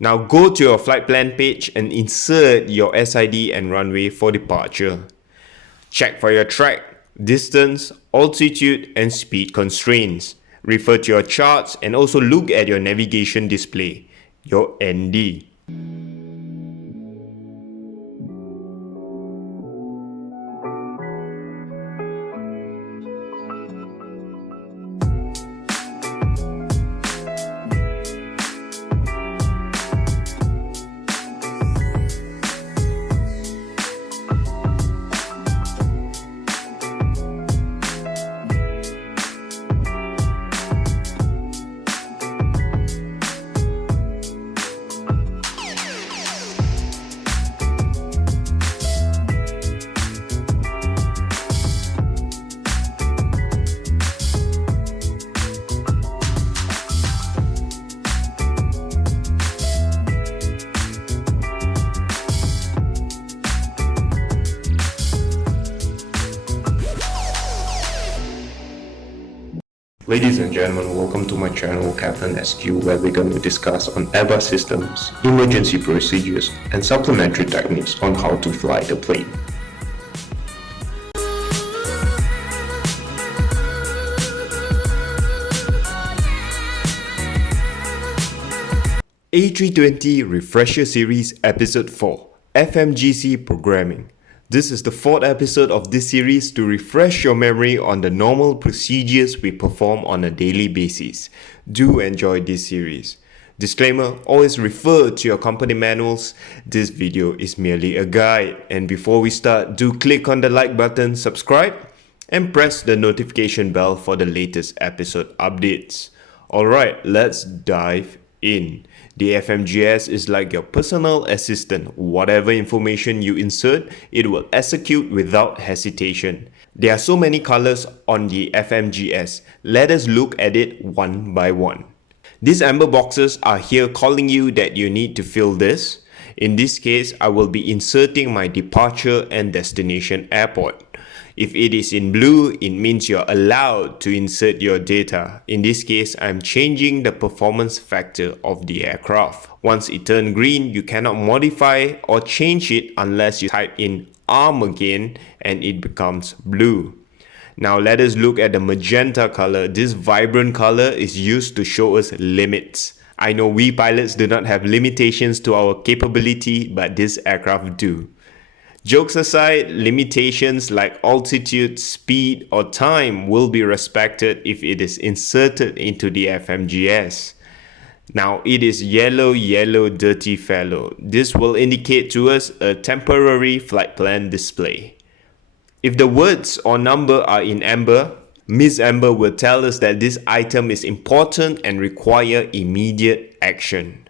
Now go to your flight plan page and insert your SID and runway for departure. Check for your track, distance, altitude, and speed constraints. Refer to your charts and also look at your navigation display, your ND. Ladies and gentlemen, welcome to my channel Captain SQ, where we're going to discuss on Airbus systems, emergency procedures, and supplementary techniques on how to fly the plane. A320 Refresher Series Episode 4 FMGC Programming. This is the fourth episode of this series to refresh your memory on the normal procedures we perform on a daily basis. Do enjoy this series. Disclaimer, always refer to your company manuals. This video is merely a guide. And before we start, do click on the like button, subscribe, and press the notification bell for the latest episode updates. Alright, let's dive in. The FMGS is like your personal assistant. Whatever information you insert, it will execute without hesitation. There are so many colors on the FMGS. Let us look at it one by one. These amber boxes are here calling you that you need to fill this. In this case, I will be inserting my departure and destination airport. If it is in blue, it means you're allowed to insert your data. In this case, I'm changing the performance factor of the aircraft. Once it turns green, you cannot modify or change it unless you type in ARM again and it becomes blue. Now let us look at the magenta color. This vibrant color is used to show us limits. I know we pilots do not have limitations to our capability, but this aircraft do. Jokes aside, limitations like altitude, speed, or time will be respected if it is inserted into the FMGS. Now it is yellow, dirty fellow. This will indicate to us a temporary flight plan display. If the words or number are in amber, Miss Amber will tell us that this item is important and require immediate action.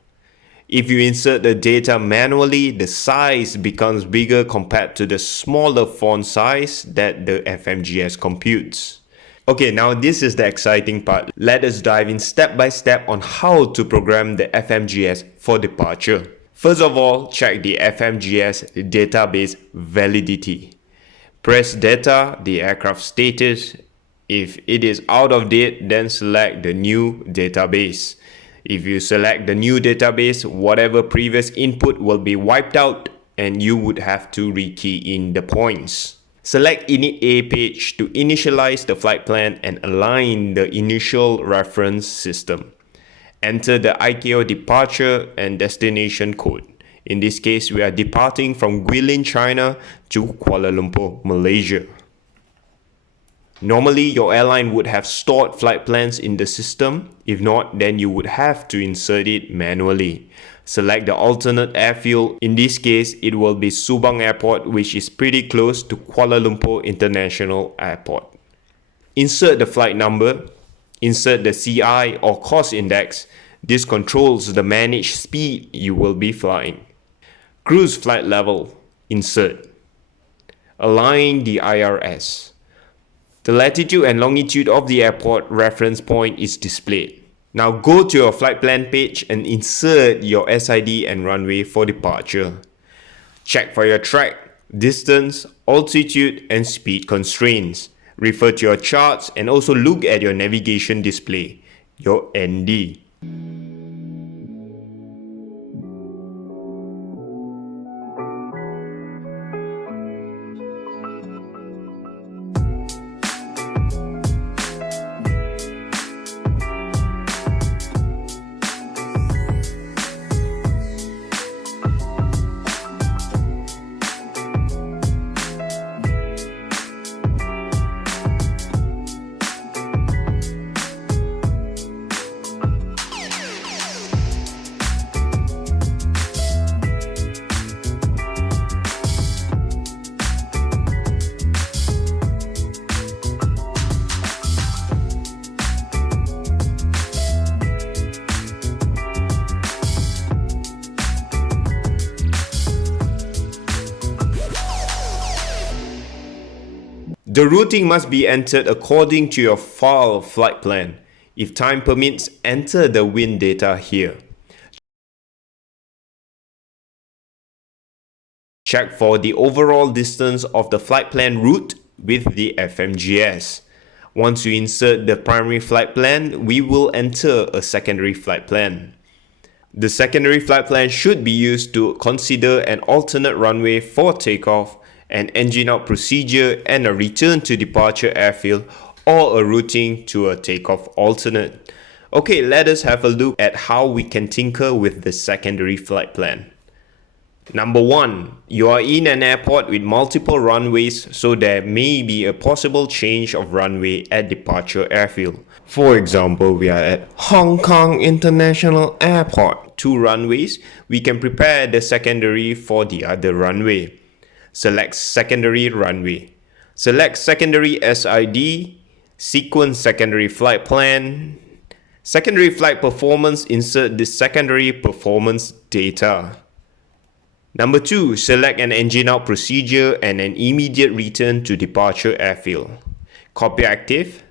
If you insert the data manually, the size becomes bigger compared to the smaller font size that the FMGS computes. Okay, now this is the exciting part. Let us dive in step by step on how to program the FMGS for departure. First of all, check the FMGS database validity. Press data, the aircraft status. If it is out of date, then select the new database. If you select the new database, whatever previous input will be wiped out and you would have to rekey in the points. Select Init A page to initialize the flight plan and align the initial reference system. Enter the ICAO departure and destination code. In this case, we are departing from Guilin, China to Kuala Lumpur, Malaysia. Normally, your airline would have stored flight plans in the system. If not, then you would have to insert it manually. Select the alternate airfield. In this case, it will be Subang Airport, which is pretty close to Kuala Lumpur International Airport. Insert the flight number. Insert the CI or cost index. This controls the managed speed you will be flying. Cruise flight level. Insert. Align the IRS. The latitude and longitude of the airport reference point is displayed. Now go to your flight plan page and insert your SID and runway for departure. Check for your track, distance, altitude, and speed constraints. Refer to your charts and also look at your navigation display, your ND. The routing must be entered according to your file flight plan. If time permits, enter the wind data here. Check for the overall distance of the flight plan route with the FMGS. Once you insert the primary flight plan, we will enter a secondary flight plan. The secondary flight plan should be used to consider an alternate runway for takeoff, an engine out procedure, and a return to departure airfield, or a routing to a takeoff alternate. Okay, let us have a look at how we can tinker with the secondary flight plan. Number 1. You are in an airport with multiple runways, so there may be a possible change of runway at departure airfield. For example, we are at Hong Kong International Airport. 2 runways, we can prepare the secondary for the other runway. Select secondary runway. Select secondary SID, sequence secondary flight plan. Secondary flight performance, insert the secondary performance data. Number 2, select an engine out procedure and an immediate return to departure airfield. Copy active.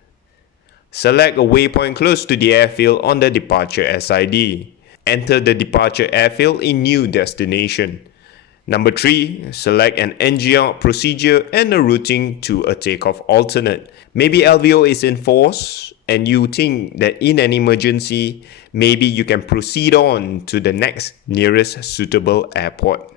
Select a waypoint close to the airfield on the departure SID. Enter the departure airfield in new destination. Number 3, select an engine out procedure and a routing to a takeoff alternate. Maybe LVO is in force and you think that in an emergency, maybe you can proceed on to the next nearest suitable airport.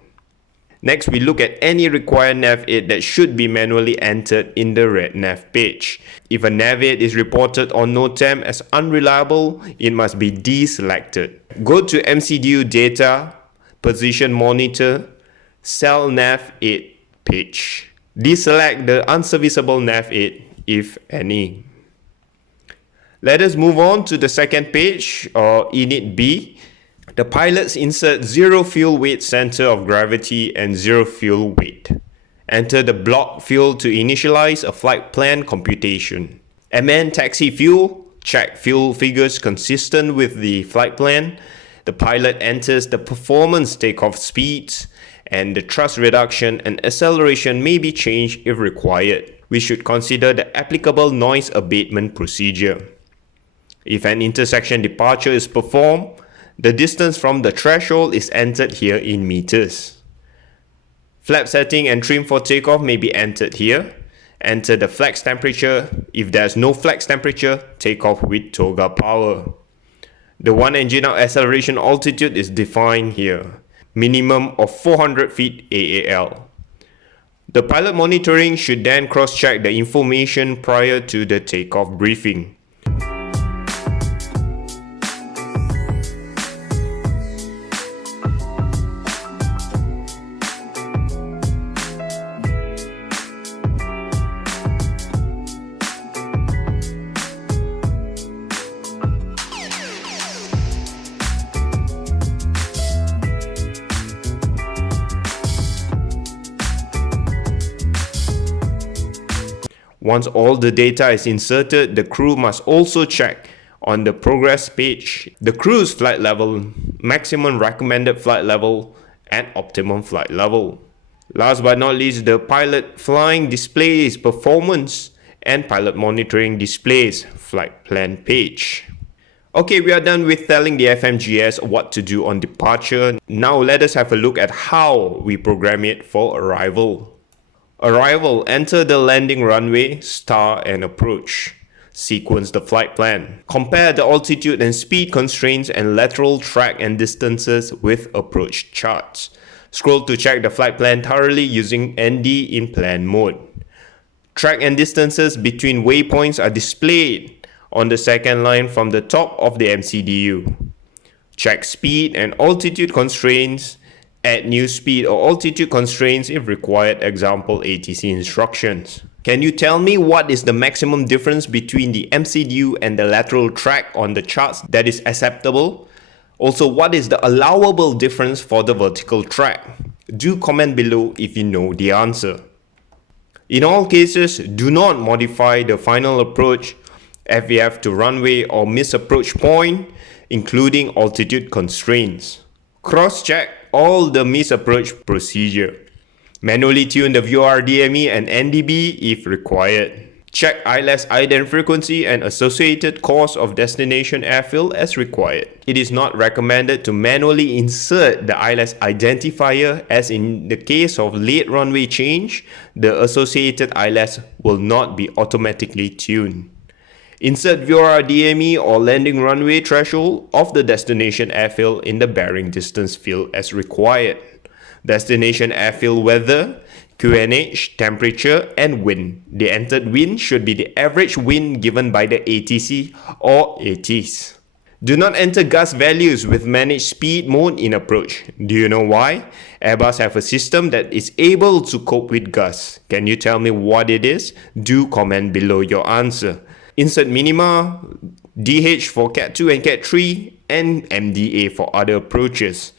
Next, we look at any required nav aid that should be manually entered in the red nav page. If a nav aid is reported on NOTAM as unreliable, it must be deselected. Go to MCDU data, position monitor, cell nav aid page. Deselect the unserviceable nav aid, if any. Let us move on to the second page, or Init B. The pilots insert 0 fuel weight center of gravity and 0 fuel weight. Enter the block fuel to initialize a flight plan computation. Amend taxi fuel. Check fuel figures consistent with the flight plan. The pilot enters the performance takeoff speeds, and the thrust reduction and acceleration may be changed if required. We should consider the applicable noise abatement procedure. If an intersection departure is performed, the distance from the threshold is entered here in meters. Flap setting and trim for takeoff may be entered here. Enter the flex temperature. If there is no flex temperature, take off with toga power. The one engine out acceleration altitude is defined here. Minimum of 400 feet AAL. The pilot monitoring should then cross-check the information prior to the takeoff briefing. Once all the data is inserted, the crew must also check on the progress page the crew's flight level, maximum recommended flight level, and optimum flight level. Last but not least, the pilot flying displays performance and pilot monitoring displays flight plan page. Okay, we are done with telling the FMGS what to do on departure. Now let us have a look at how we program it for arrival. Arrival, enter the landing runway, star and approach. Sequence the flight plan. Compare the altitude and speed constraints and lateral track and distances with approach charts. Scroll to check the flight plan thoroughly using ND in plan mode. Track and distances between waypoints are displayed on the second line from the top of the MCDU. Check speed and altitude constraints. Add new speed or altitude constraints if required, example ATC instructions. Can you tell me what is the maximum difference between the MCDU and the lateral track on the charts that is acceptable? Also, what is the allowable difference for the vertical track? Do comment below if you know the answer. In all cases, do not modify the final approach, FVF to runway or miss approach point, including altitude constraints. Cross-check all the misapproach procedure. Manually tune the VOR-DME and NDB if required. Check ILS ident frequency and associated course of destination airfield as required. It is not recommended to manually insert the ILS identifier, as in the case of late runway change, the associated ILS will not be automatically tuned. Insert VOR-DME or landing runway threshold of the destination airfield in the bearing distance field as required. Destination airfield weather, QNH, temperature, and wind. The entered wind should be the average wind given by the ATC or ATs. Do not enter gust values with managed speed mode in approach. Do you know why? Airbus have a system that is able to cope with gusts. Can you tell me what it is? Do comment below your answer. Insert minima, DH for Cat 2 and Cat 3, and MDA for other approaches.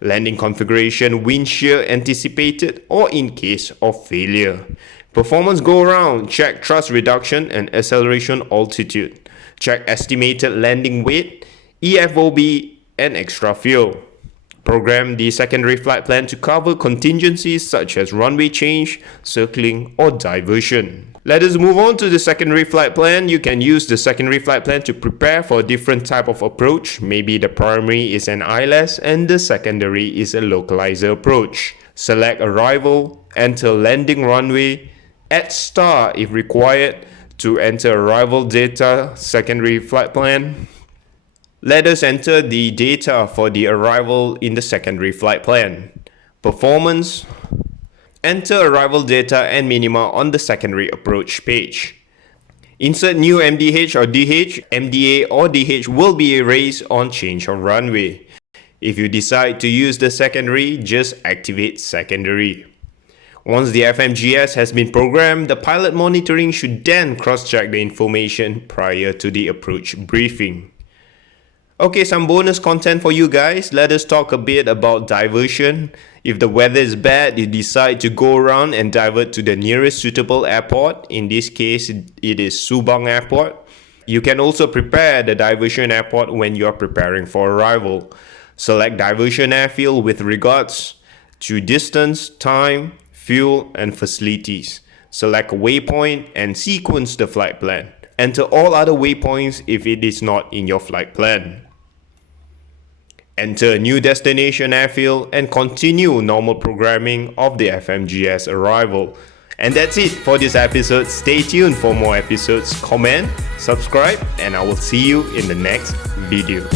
Landing configuration, wind shear anticipated or in case of failure. Performance go around, check thrust reduction and acceleration altitude. Check estimated landing weight, EFOB, and extra fuel. Program the secondary flight plan to cover contingencies such as runway change, circling, or diversion. Let us move on to the secondary flight plan. You can use the secondary flight plan to prepare for a different type of approach. Maybe the primary is an ILS and the secondary is a localizer approach. Select arrival, enter landing runway, add star if required to enter arrival data secondary flight plan. Let us enter the data for the arrival in the secondary flight plan. Performance. Enter arrival data and minima on the secondary approach page. Insert new MDH or DH. MDA or DH will be erased on change of runway. If you decide to use the secondary, just activate secondary. Once the FMGS has been programmed, the pilot monitoring should then cross-check the information prior to the approach briefing. Okay, some bonus content for you guys. Let us talk a bit about diversion. If the weather is bad, you decide to go around and divert to the nearest suitable airport. In this case, it is Subang Airport. You can also prepare the diversion airport when you are preparing for arrival. Select diversion airfield with regards to distance, time, fuel, and facilities. Select a waypoint and sequence the flight plan. Enter all other waypoints if it is not in your flight plan. Enter a new destination airfield and continue normal programming of the FMGS arrival. And that's it for this episode. Stay tuned for more episodes. Comment, subscribe, and I will see you in the next video.